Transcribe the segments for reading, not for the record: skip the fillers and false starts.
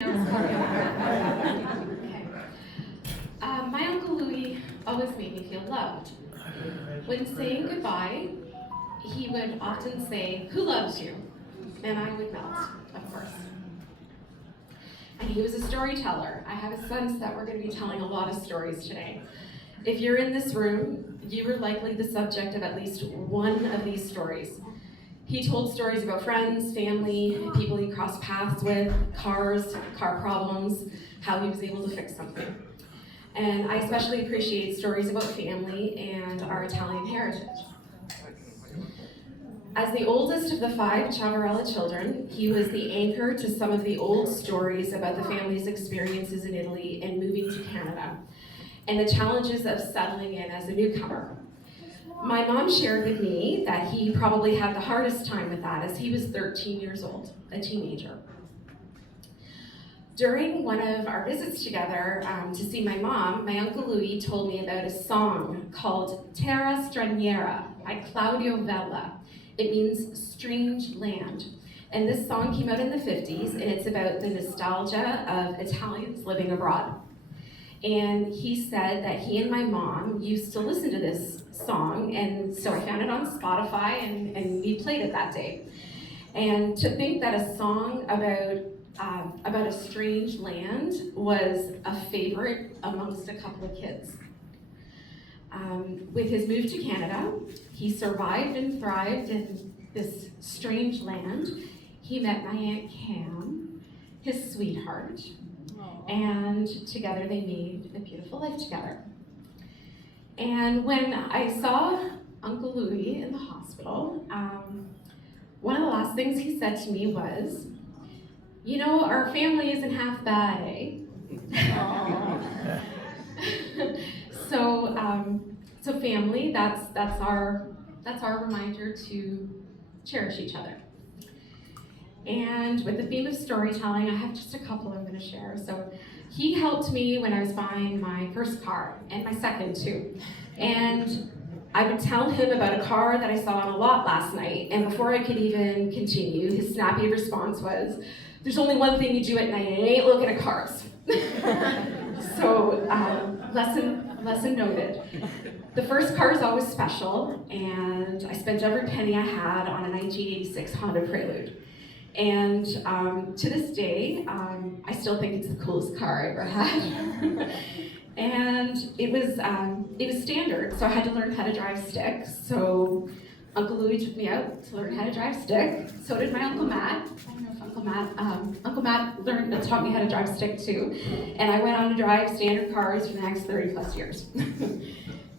Okay. My Uncle Louie always made me feel loved. When saying goodbye, he would often say, "Who loves you?" And I would melt, of course. And he was a storyteller. I have a sense that we're going to be telling a lot of stories today. If you're in this room, you were likely the subject of at least one of these stories. He told stories about friends, family, people he crossed paths with, cars, car problems, how he was able to fix something. And I especially appreciate stories about family and our Italian heritage. As the oldest of the 5 Ciavarella children, he was the anchor to some of the old stories about the family's experiences in Italy and moving to Canada, and the challenges of settling in as a newcomer. My mom shared with me that he probably had the hardest time with that as he was 13 years old, a teenager. During one of our visits together to see my mom, my Uncle Louie told me about a song called Terra Straniera by Claudio Vella. It means strange land. And this song came out in the 50s, and it's about the nostalgia of Italians living abroad. And he said that he and my mom used to listen to this song, and so I found it on Spotify, and we played it that day. And to think that a song about a strange land was a favorite amongst a couple of kids. With his move to Canada, he survived and thrived in this strange land. He met my Aunt Cam, his sweetheart, and together they made a beautiful life together. And when I saw Uncle Louie in the hospital, one of the last things he said to me was, "You know, our family isn't half bad, eh?" So family, that's our reminder to cherish each other. And with the theme of storytelling, I have just a couple I'm going to share. So he helped me when I was buying my first car, and my second too. And I would tell him about a car that I saw on a lot last night, and before I could even continue, his snappy response was, "There's only one thing you do at night, and it ain't looking at cars." So, lesson noted. The first car is always special, and I spent every penny I had on a 1986 Honda Prelude. And to this day, I still think it's the coolest car I ever had. And it was standard, so I had to learn how to drive stick. So Uncle Louie took me out to learn how to drive stick. So did my Uncle Matt. I don't know if Uncle Matt taught me how to drive stick too. And I went on to drive standard cars for the next 30 plus years.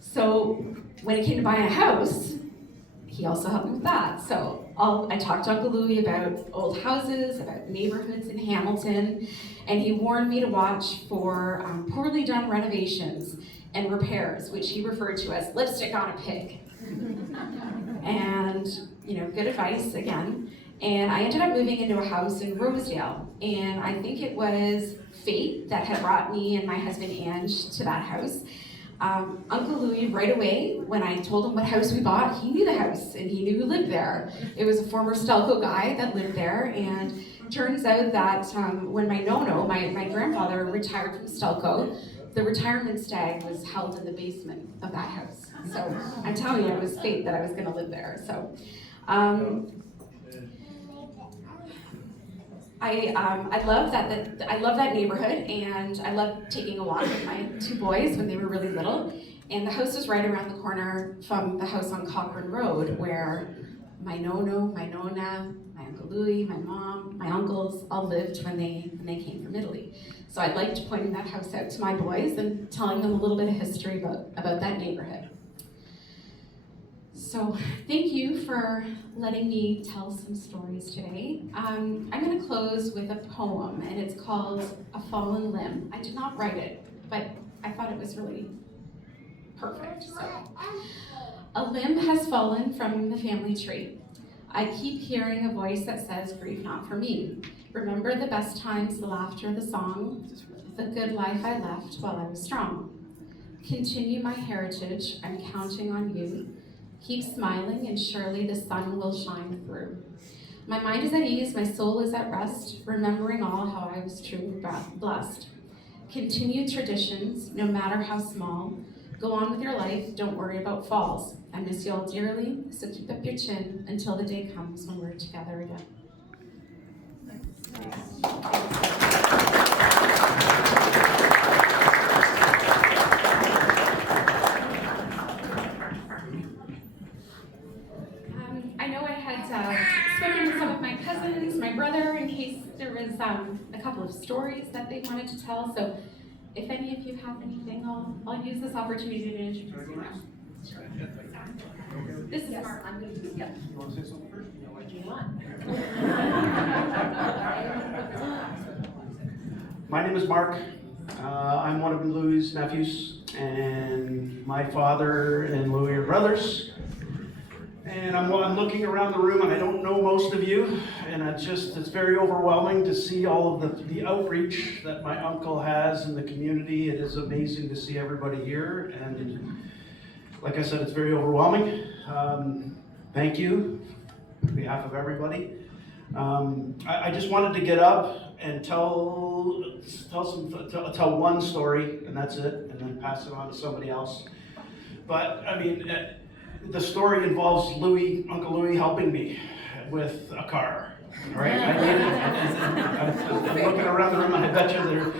So when it came to buying a house, he also helped me with that. So I talked to Uncle Louie about old houses, about neighborhoods in Hamilton, and he warned me to watch for poorly done renovations and repairs, which he referred to as lipstick on a pig. And, good advice again. And I ended up moving into a house in Rosedale, and I think it was fate that had brought me and my husband Ange to that house. Uncle Louie, right away, when I told him what house we bought, he knew the house and he knew who lived there. It was a former Stelco guy that lived there, and turns out that when my grandfather retired from Stelco, the retirement stag was held in the basement of that house. So I'm telling you, it was fate that I was going to live there. So I love that neighborhood, and I love taking a walk with my 2 boys when they were really little. And the house was right around the corner from the house on Cochrane Road, where my Nono, my Nona, my Uncle Louie, my mom, my uncles all lived when they came from Italy. So I liked pointing that house out to my boys and telling them a little bit of history about that neighborhood. So thank you for letting me tell some stories today. I'm going to close with a poem, and it's called A Fallen Limb. I did not write it, but I thought it was really perfect. So, a limb has fallen from the family tree. I keep hearing a voice that says, "Grieve not for me. Remember the best times, the laughter, the song, the good life I left while I was strong. Continue my heritage, I'm counting on you. Keep smiling and surely the sun will shine through. My mind is at ease, my soul is at rest, remembering all how I was truly blessed. Continue traditions, no matter how small. Go on with your life, don't worry about falls. I miss you all dearly, so keep up your chin until the day comes when we're together again. I know I had spoken with some of my cousins, my brother, in case there was a couple of stories that they wanted to tell. So if any of you have anything, I'll use this opportunity to introduce you now. This is Mark. I'm going to do, yep. You want to say something first? What do you want? My name is Mark. I'm one of Louie's nephews, and my father and Louie are brothers. And I'm looking around the room, and I don't know most of you, and it's very overwhelming to see all of the outreach that my uncle has in the community. It is amazing to see everybody here, and like I said, it's very overwhelming. Thank you on behalf of everybody. I just wanted to get up and tell one story, and that's it, and then pass it on to somebody else. But I mean, the story involves Uncle Louie helping me with a car. Right? I'm looking around the room, and I bet you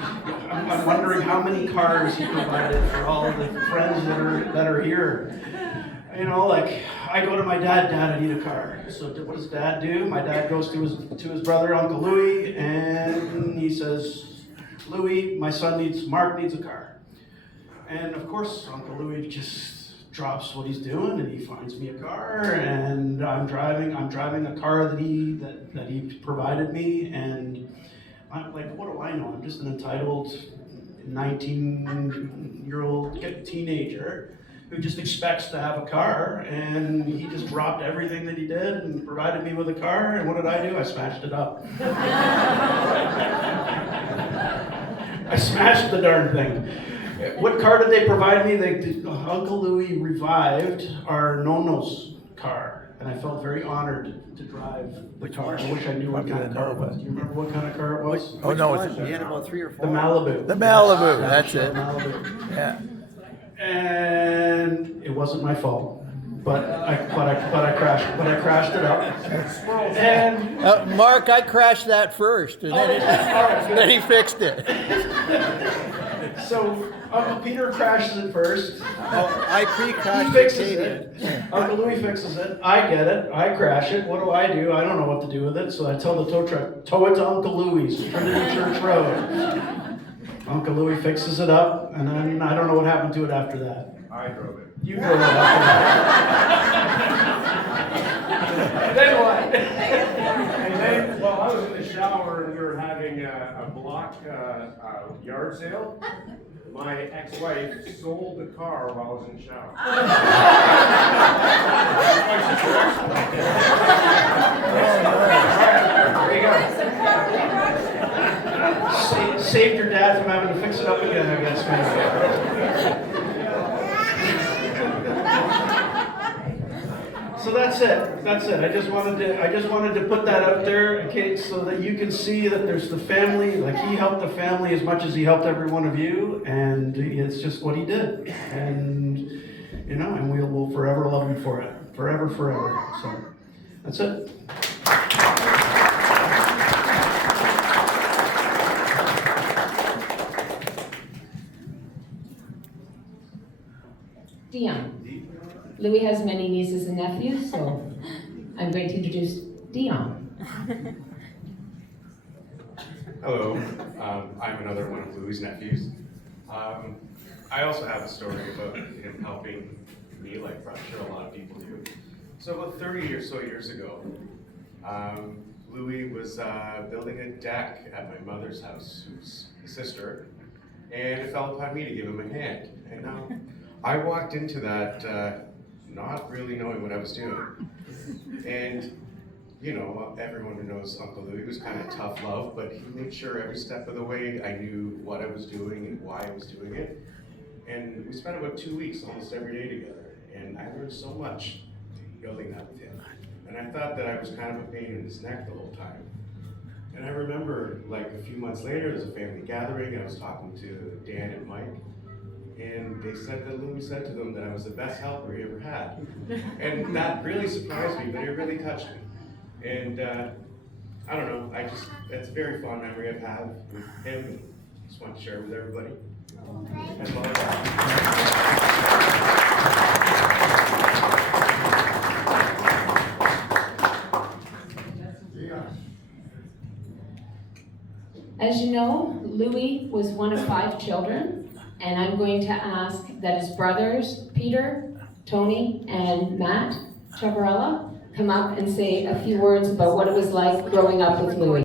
I'm wondering how many cars he provided for all the friends that are here. You know, like I go to my dad, I need a car. So what does Dad do? My dad goes to his brother, Uncle Louie, and he says, Louie, Mark needs a car. And of course, Uncle Louie just drops what he's doing, and he finds me a car, and I'm driving a car that he provided me, and I'm like, what do I know? I'm just an entitled 19-year-old teenager who just expects to have a car, and he just dropped everything that he did and provided me with a car, and what did I do? I smashed it up. I smashed the darn thing. What car did they provide me? Uncle Louie revived our Nono's car, and I felt very honored to drive the car. I wish I knew what kind of car it was. Do you remember what kind of car it was? Oh, no. You had about 3 or 4. The Malibu. The Malibu, that's it. The Malibu. Yeah. And it wasn't my fault, but I crashed it up. And Mark, I crashed that first, and then he fixed it. So Uncle Peter crashes it first. I pre-crashed He fixes it. Uncle Louie fixes it. I get it. I crash it. What do? I don't know what to do with it. So I tell the tow truck, tow it to Uncle Louie's, Trinity Church Road. Uncle Louie fixes it up, and then I don't know what happened to it after that. I drove it. You drove it after that. Then what? And then, well, I was in the shower and we were having a block yard sale. My ex-wife sold the car while I was in the shower. There you go. Saved your dad from having to fix it up again, I guess, man. So that's it. I just wanted to put that out there, okay, so that you can see that there's the family. Like, he helped the family as much as he helped every one of you, and it's just what he did. And and we'll forever love him for it, forever. So that's it. Dion. Louie has many nieces and nephews, so I'm going to introduce Dion. Hello, I'm another one of Louie's nephews. I also have a story about him helping me, like I'm sure a lot of people do. So about 30 or so years ago, Louie was building a deck at my mother's house, who's a sister, and it fell upon me to give him a hand. And now I walked into that not really knowing what I was doing. And everyone who knows Uncle Louie was kind of tough love, but he made sure every step of the way I knew what I was doing and why I was doing it. And we spent about 2 weeks almost every day together. And I learned so much building that with him. and I thought that I was kind of a pain in his neck the whole time. And I remember, like, a few months later, there was a family gathering, and I was talking to Dan and Mike, and they said that Louie said to them that I was the best helper he ever had. And that really surprised me, but it really touched me. And I don't know, it's a very fond memory I've had with him, and just want to share it with everybody. That's all I got. As you know, Louie was one of 5 children, and I'm going to ask that his brothers, Peter, Tony, and Matt Chavarella, come up and say a few words about what it was like growing up with Louie.